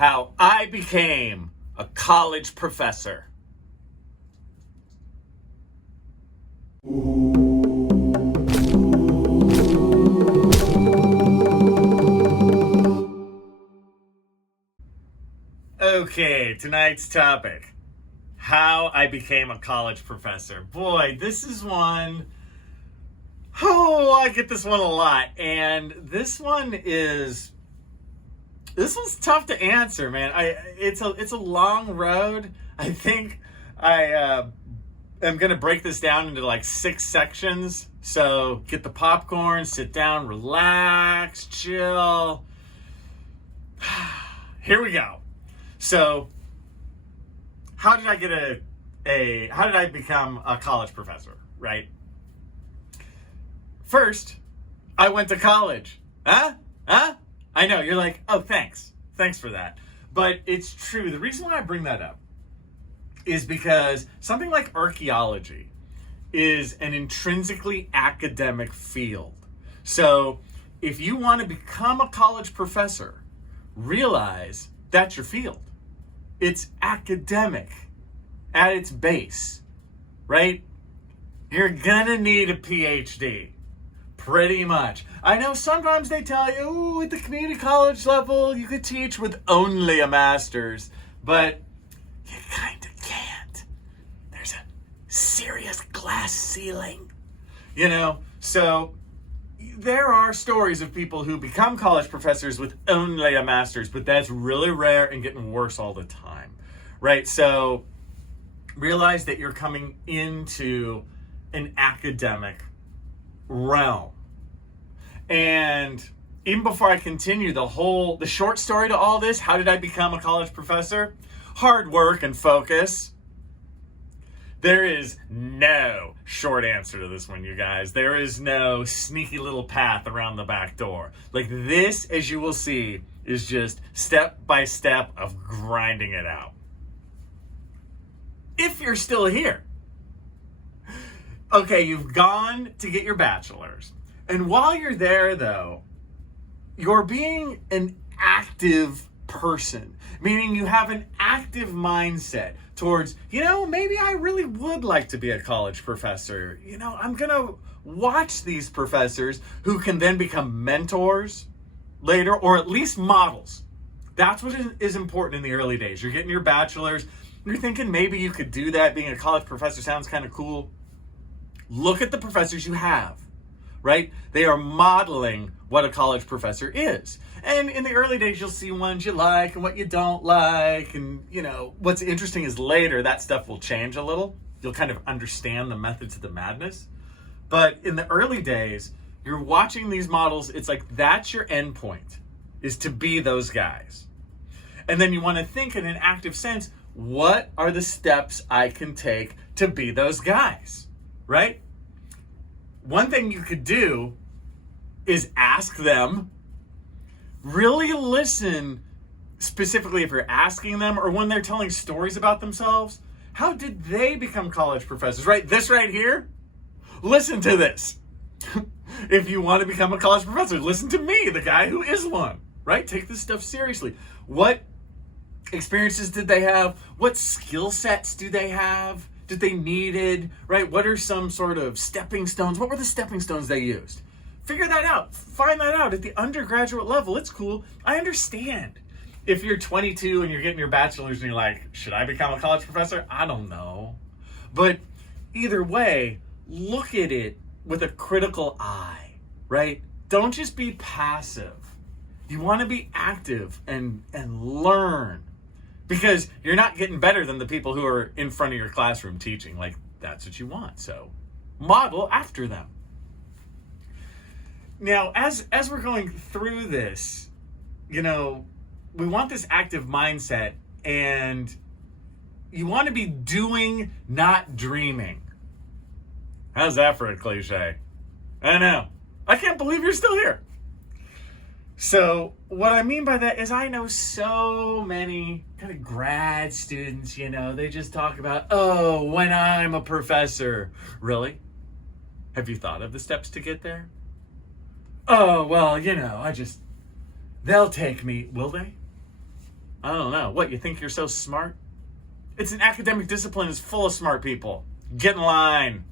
how I became a college professor. Okay, tonight's topic, how I became a college professor. Boy, this is one, I get this one a lot. And this one's tough to answer, man. It's a long road. I think I am going to break this down into like 6 sections. So get the popcorn, sit down, relax, chill. Here we go. So, how did I become a college professor, right? First, I went to college. Huh? I know, you're like, oh, thanks. Thanks for that. But it's true. The reason why I bring that up is because something like archaeology is an intrinsically academic field. So, if you want to become a college professor, realize that's your field. It's academic at its base, right? You're gonna need a PhD, pretty much. I know sometimes they tell you, ooh, at the community college level, you could teach with only a master's, but you kind of can't. There's a serious glass ceiling, So there are stories of people who become college professors with only a master's, but that's really rare and getting worse all the time, right? So realize that you're coming into an academic realm. And even before I continue the short story to all this, how did I become a college professor? Hard work and focus. There is no short answer to this one, you guys. There is no sneaky little path around the back door. Like this, as you will see, is just step by step of grinding it out. If you're still here. Okay, you've gone to get your bachelor's. And while you're there, though, you're being an active person, meaning you have an active mindset towards, maybe I really would like to be a college professor. I'm going to watch these professors who can then become mentors later, or at least models. That's what is important in the early days. You're getting your bachelor's. You're thinking maybe you could do that. Being a college professor sounds kind of cool. Look at the professors you have, right? They are modeling what a college professor is. And in the early days, you'll see ones you like and what you don't like. And, what's interesting is later that stuff will change a little. You'll kind of understand the methods of the madness. But in the early days, you're watching these models. It's like that's your end point, is to be those guys. And then you want to think in an active sense, what are the steps I can take to be those guys, right? One thing you could do is ask them. Really listen, specifically if you're asking them or when they're telling stories about themselves. How did they become college professors, right? This right here, listen to this. If you want to become a college professor, listen to me, the guy who is one, right? Take this stuff seriously. What experiences did they have? What skill sets do they have? Did they needed, right? What are some sort of stepping stones? What were the stepping stones they used? Figure that out. Find that out at the undergraduate level. It's cool. I understand. If you're 22 and you're getting your bachelor's and you're like, should I become a college professor? I don't know. But either way, look at it with a critical eye, right? Don't just be passive. You want to be active and learn, because you're not getting better than the people who are in front of your classroom teaching. Like, that's what you want. So model after them. Now, as we're going through this, we want this active mindset, and you want to be doing, not dreaming. How's that for a cliche? I know. I can't believe you're still here. So what I mean by that is I know so many kind of grad students, they just talk about, oh, when I'm a professor. Really? Have you thought of the steps to get there? Oh, well, they'll take me. Will they? I don't know. What, you think you're so smart? It's an academic discipline. It's full of smart people. Get in line.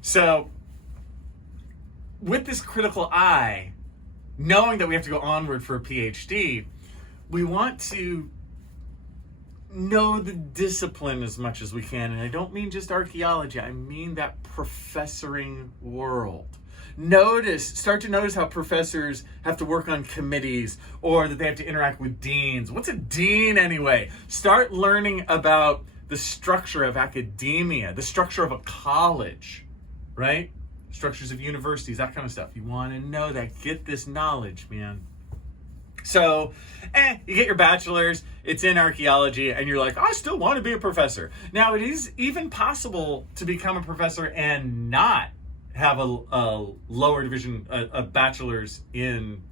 So, with this critical eye, knowing that we have to go onward for a PhD, we want to know the discipline as much as we can. And I don't mean just archaeology. I mean that professoring world. Start to notice how professors have to work on committees or that they have to interact with deans. What's a dean anyway? Start learning about the structure of academia, the structure of a college, right? Structures of universities, that kind of stuff. You want to know that. Get this knowledge, man. So, you get your bachelor's, it's in archaeology, and you're like, I still want to be a professor. Now, it is even possible to become a professor and not have a lower division, a bachelor's in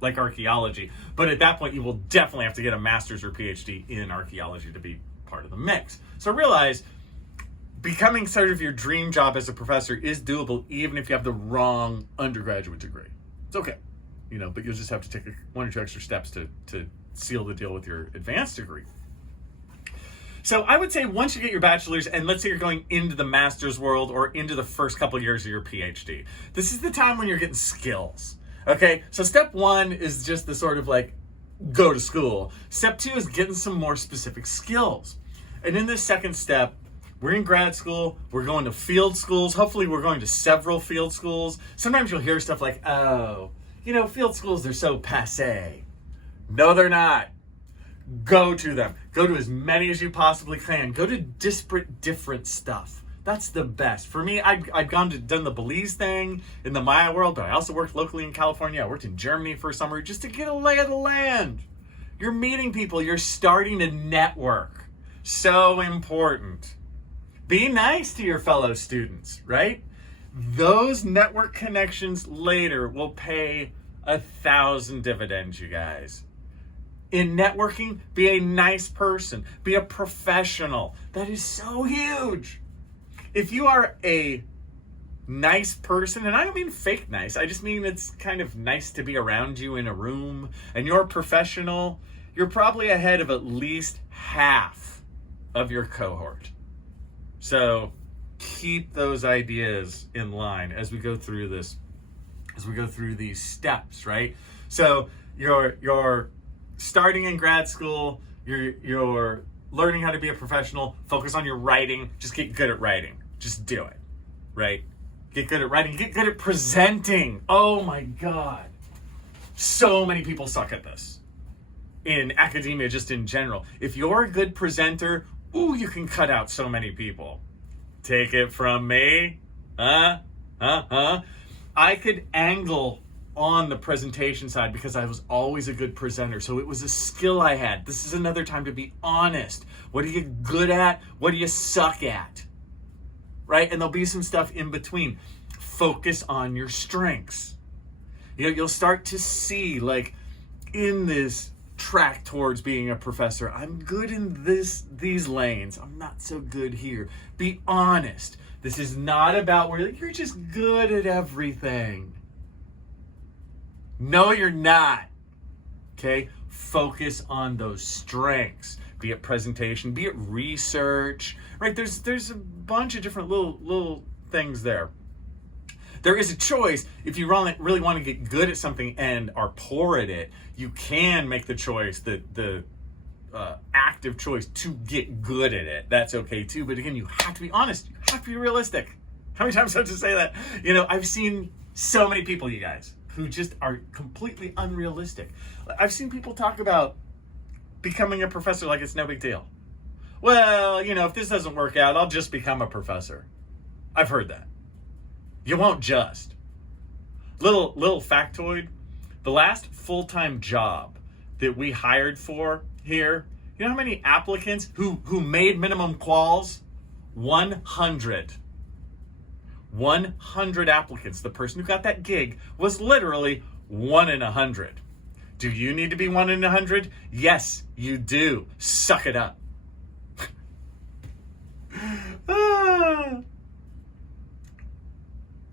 like archaeology. But at that point, you will definitely have to get a master's or PhD in archaeology to be part of the mix. So realize becoming sort of your dream job as a professor is doable even if you have the wrong undergraduate degree. It's okay, but you'll just have to take one or two extra steps to seal the deal with your advanced degree. So I would say once you get your bachelor's, and let's say you're going into the master's world or into the first couple years of your PhD, this is the time when you're getting skills. Okay, so step one is just the sort of like go to school. Step two is getting some more specific skills. And in this second step, we're in grad school, we're going to field schools. Hopefully we're going to several field schools. Sometimes you'll hear stuff like, oh, field schools, they're so passé. No, they're not. Go to them. Go to as many as you possibly can. Go to disparate, different stuff. That's the best. For me, I've done the Belize thing in the Maya world, but I also worked locally in California. I worked in Germany for a summer just to get a lay of the land. You're meeting people. You're starting to network. So important. Be nice to your fellow students, right? Those network connections later will pay 1,000 dividends, you guys. In networking, be a nice person. Be a professional. That is so huge. If you are a nice person, and I don't mean fake nice, I just mean it's kind of nice to be around you in a room, and you're a professional, you're probably ahead of at least half of your cohort. So keep those ideas in line as we go through this, as we go through these steps, right? So you're starting in grad school, you're learning how to be a professional, focus on your writing, just get good at writing. Just do it, right? Get good at writing, get good at presenting. Oh my God. So many people suck at this in academia, just in general. If you're a good presenter, you can cut out so many people. Take it from me. I could angle on the presentation side because I was always a good presenter. So it was a skill I had. This is another time to be honest. What are you good at? What do you suck at? Right? And there'll be some stuff in between. Focus on your strengths. You'll start to see, like, in this track towards being a professor, I'm good in these lanes. I'm not so good here. Be honest. This is not about where you're just good at everything. No, you're not. Okay? Focus on those strengths. Be it presentation, be it research, right? There's a bunch of different little things there. There is a choice. If you really want to get good at something and are poor at it, you can make the choice, the active choice to get good at it. That's okay too. But again, you have to be honest. You have to be realistic. How many times do I have to say that? I've seen so many people, you guys, who just are completely unrealistic. I've seen people talk about becoming a professor like it's no big deal. Well, if this doesn't work out, I'll just become a professor. I've heard that. You won't just. Little factoid, the last full-time job that we hired for here, you know how many applicants who made minimum quals? 100. 100 applicants. The person who got that gig was literally 1 in 100. Do you need to be 1 in 100? Yes, you do. Suck it up.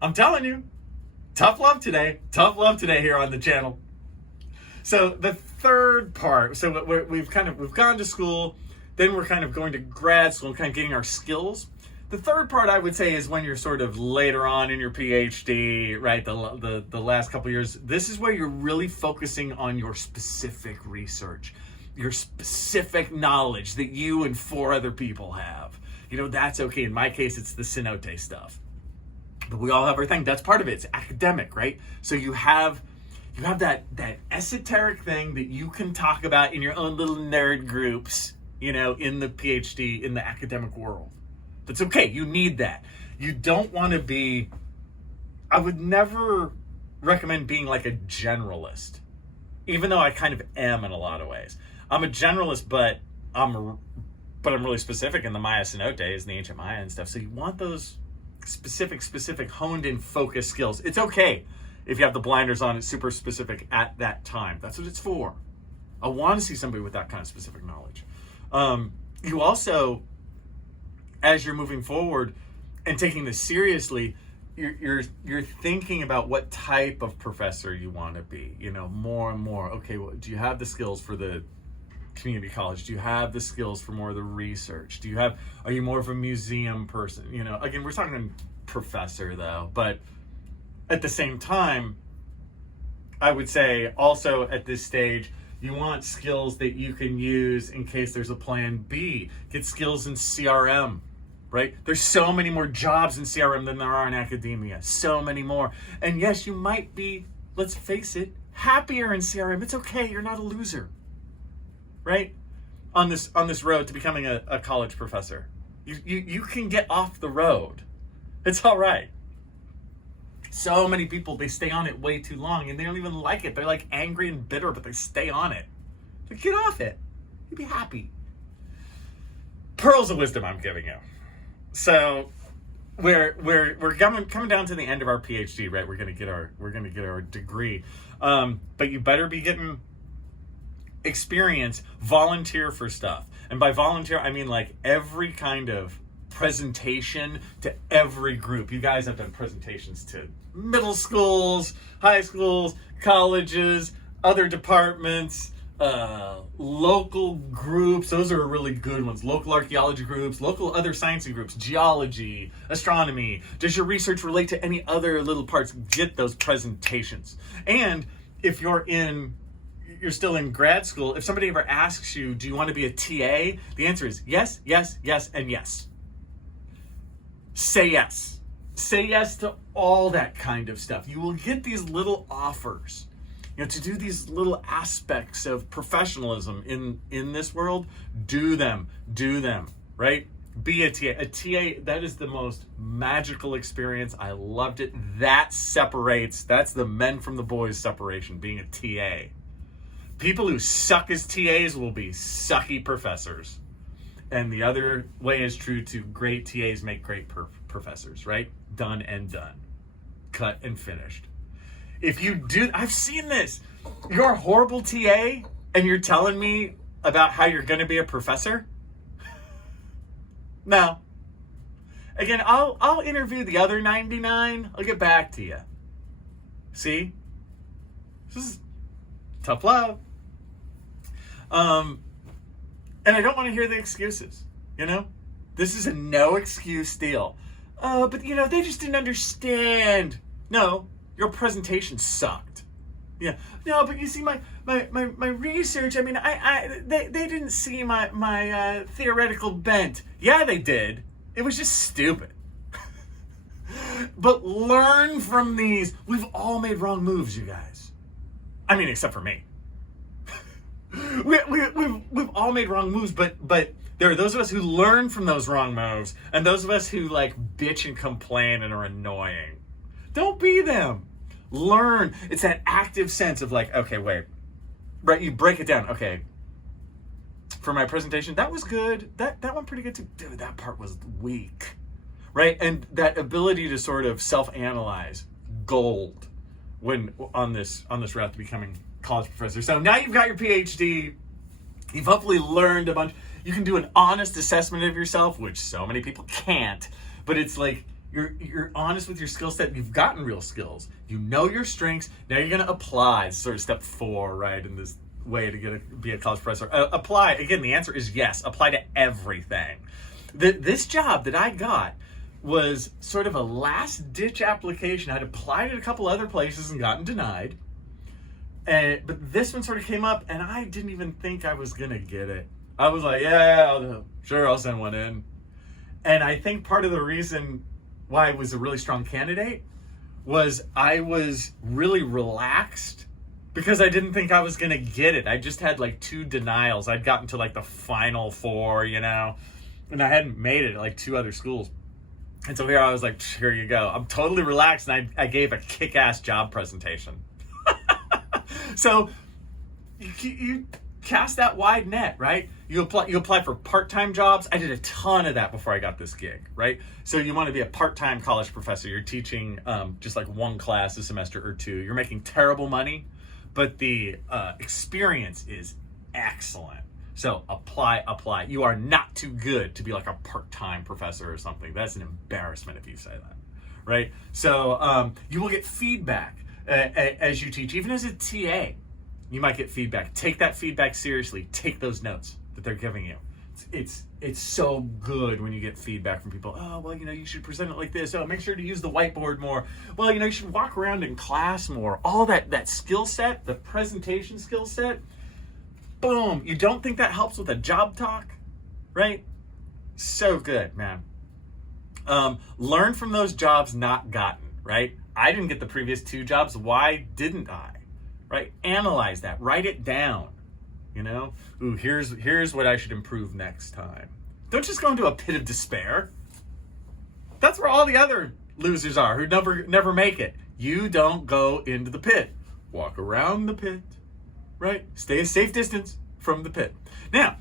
I'm telling you, tough love today here on the channel. So the third part, so we've gone to school, then we're kind of going to grad school and kind of getting our skills. The third part, I would say, is when you're sort of later on in your PhD, right? The last couple of years. This is where you're really focusing on your specific research, your specific knowledge that you and 4 other people have. That's okay. In my case, it's the cenote stuff. But we all have our thing. That's part of it. It's academic, right? So you have that esoteric thing that you can talk about in your own little nerd groups, in the PhD, in the academic world. That's okay. You need that. You don't want to be, I would never recommend being like a generalist, even though I kind of am in a lot of ways. I'm a generalist, but I'm really specific in the Maya cenotes and the ancient Maya and stuff. So you want those specific honed in focused skills. It's okay if you have the blinders on, it's super specific at that time. That's what it's for. I want to see somebody with that kind of specific knowledge. You also, as you're moving forward and taking this seriously, you're thinking about what type of professor you want to be, more and more. Okay, well, do you have the skills for the community college? Do you have the skills for more of the research? Are you more of a museum person? Again, we're talking professor though, but at the same time, I would say also at this stage, you want skills that you can use in case there's a plan B. Get skills in CRM, right? There's so many more jobs in CRM than there are in academia. So many more. And yes, you might be, let's face it, happier in CRM. It's okay. You're not a loser, right? On this road to becoming a college professor. You can get off the road. It's all right. So many people, they stay on it way too long and they don't even like it. They're like angry and bitter, but they stay on it. So get off it. You'll be happy. Pearls of wisdom I'm giving you. So we're coming down to the end of our PhD, right? We're gonna get our degree. But you better be getting experience, volunteer for stuff. And by volunteer, I mean like every kind of presentation to every group. You guys have done presentations to middle schools, high schools, colleges, other departments, local groups. Those are really good ones. Local archaeology groups, local other sciencey groups, geology, astronomy. Does your research relate to any other little parts? Get those presentations. And if you're still in grad school, if somebody ever asks you, do you want to be a TA? The answer is yes, yes, yes, and yes. Say yes. Say yes to all that kind of stuff. You will get these little offers, to do these little aspects of professionalism in this world. Do them, right? Be a TA. A TA, that is the most magical experience. I loved it. That's the men from the boys separation, being a TA. People who suck as TAs will be sucky professors. And the other way is true too. Great TAs make great professors, right? Done and done. Cut and finished. If you do, I've seen this. You're a horrible TA and you're telling me about how you're going to be a professor? No. Again, I'll interview the other 99. I'll get back to you. See? This is tough love. And I don't want to hear the excuses, This is a no excuse deal. But they just didn't understand. No, your presentation sucked. Yeah. No, but you see my research, I mean, they didn't see my theoretical bent. Yeah, they did. It was just stupid. But learn from these. We've all made wrong moves, you guys. I mean, except for me. We've all made wrong moves, but there are those of us who learn from those wrong moves, and those of us who like bitch and complain and are annoying. Don't be them. Learn. It's that active sense of like, okay, wait, right? You break it down. Okay, for my presentation, that was good. That one pretty good too. Dude, that part was weak, right? And that ability to sort of self-analyze, gold, when on this route to becoming college professor. So now you've got your PhD. You've hopefully learned a bunch. You can do an honest assessment of yourself, which so many people can't. But it's like you're honest with your skill set. You've gotten real skills. You know your strengths. Now you're going to apply. It's sort of step 4, right, in way to be a college professor. Apply. Again, the answer is yes. Apply to everything. This job that I got was sort of a last-ditch application. I'd applied at a couple other places and gotten denied. But this one sort of came up, and I didn't even think I was going to get it. I was like, yeah, I'll send one in. And I think part of the reason why I was a really strong candidate was I was really relaxed because I didn't think I was going to get it. I just had like 2 denials. I'd gotten to like the final 4, and I hadn't made it at like 2 other schools. And so here I was like, here you go. I'm totally relaxed, and I gave a kick-ass job presentation. So you cast that wide net, right? You apply for part-time jobs. I did a ton of that before I got this gig, right? So you want to be a part-time college professor. You're teaching just like 1 class a semester or 2. You're making terrible money, but the experience is excellent. So apply. You are not too good to be like a part-time professor or something. That's an embarrassment if you say that, right? So you will get feedback as you teach, even as a TA. You might get feedback. Take that feedback seriously. Take those notes that they're giving you. It's so good when you get feedback from people. Oh, well, you should present it like this. Oh, make sure to use the whiteboard more. Well, you should walk around in class more. All that skill set, the presentation skill set, boom. You don't think that helps with a job talk, right? So good, man. Learn from those jobs not gotten, right? I didn't get the previous 2 jobs. Why didn't I? Right? Analyze that. Write it down. Ooh, here's what I should improve next time. Don't just go into a pit of despair. That's where all the other losers are who never make it. You don't go into the pit. Walk around the pit. Right? Stay a safe distance from the pit. Now,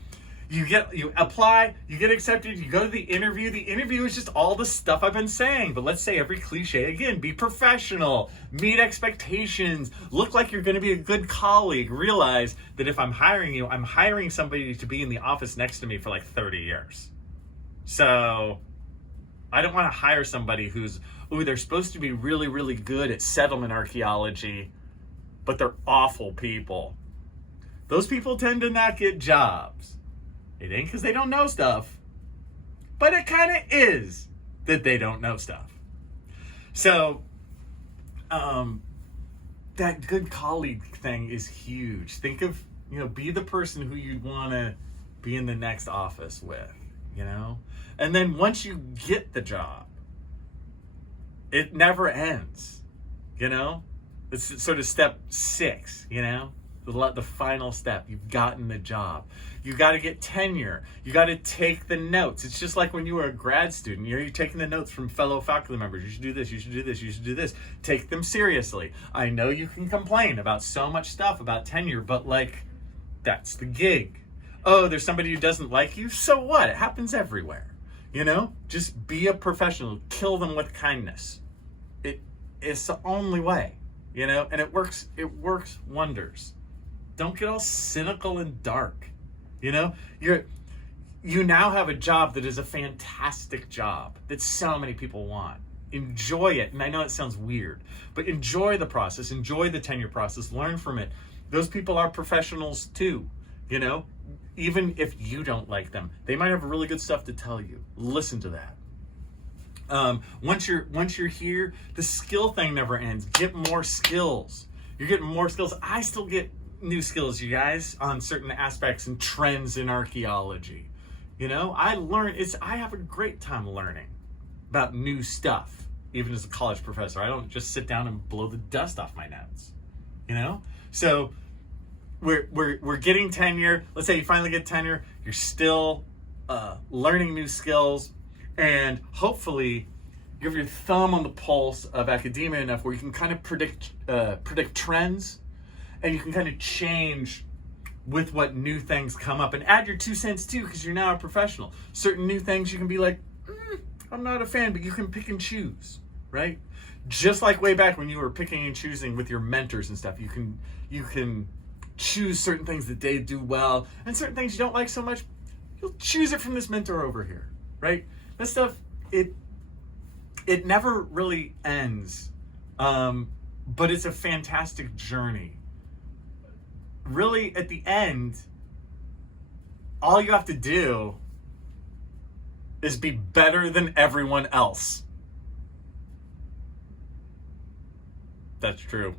you apply, you get accepted, you go to the interview. The interview is just all the stuff I've been saying, but let's say every cliche again. Be professional, meet expectations, look like you're going to be a good colleague. Realize that if I'm hiring you, I'm hiring somebody to be in the office next to me for like 30 years. So I don't want to hire somebody they're supposed to be really, really good at settlement archaeology, but they're awful people. Those people tend to not get jobs. It ain't because they don't know stuff, but it kind of is that they don't know stuff. So that good colleague thing is huge. Think of, be the person who you'd want to be in the next office with, And then once you get the job, it never ends, It's sort of step 6, the final step. You've gotten the job. You got to get tenure. You got to take the notes. It's just like when you were a grad student. You're taking the notes from fellow faculty members. You should do this. You should do this. You should do this. Take them seriously. I know you can complain about so much stuff about tenure, but that's the gig. Oh, there's somebody who doesn't like you. So what? It happens everywhere. Just be a professional. Kill them with kindness. It's the only way. And it works wonders. Don't get all cynical and dark. You now have a job that is a fantastic job that so many people want. Enjoy it. And I know it sounds weird, but enjoy the process, enjoy the tenure process, learn from it. Those people are professionals too, even if you don't like them, they might have really good stuff to tell you. Listen to that. Once you're here, the skill thing never ends. Get more skills. You're getting more skills. I still get new skills, you guys, on certain aspects and trends in archaeology. I have a great time learning about new stuff, even as a college professor. I don't just sit down and blow the dust off my notes. So we're getting tenure. Let's say you finally get tenure. You're still learning new skills, and hopefully you have your thumb on the pulse of academia enough where you can kind of predict trends. And you can kind of change with what new things come up and add your 2 cents too, because you're now a professional. Certain new things you can be like, I'm not a fan, but you can pick and choose, right? Just like way back when you were picking and choosing with your mentors and stuff, you can choose certain things that they do well, and certain things you don't like so much, you'll choose it from this mentor over here, right? That stuff, it never really ends, but it's a fantastic journey. really, at the end, all you have to do is be better than everyone else. That's true.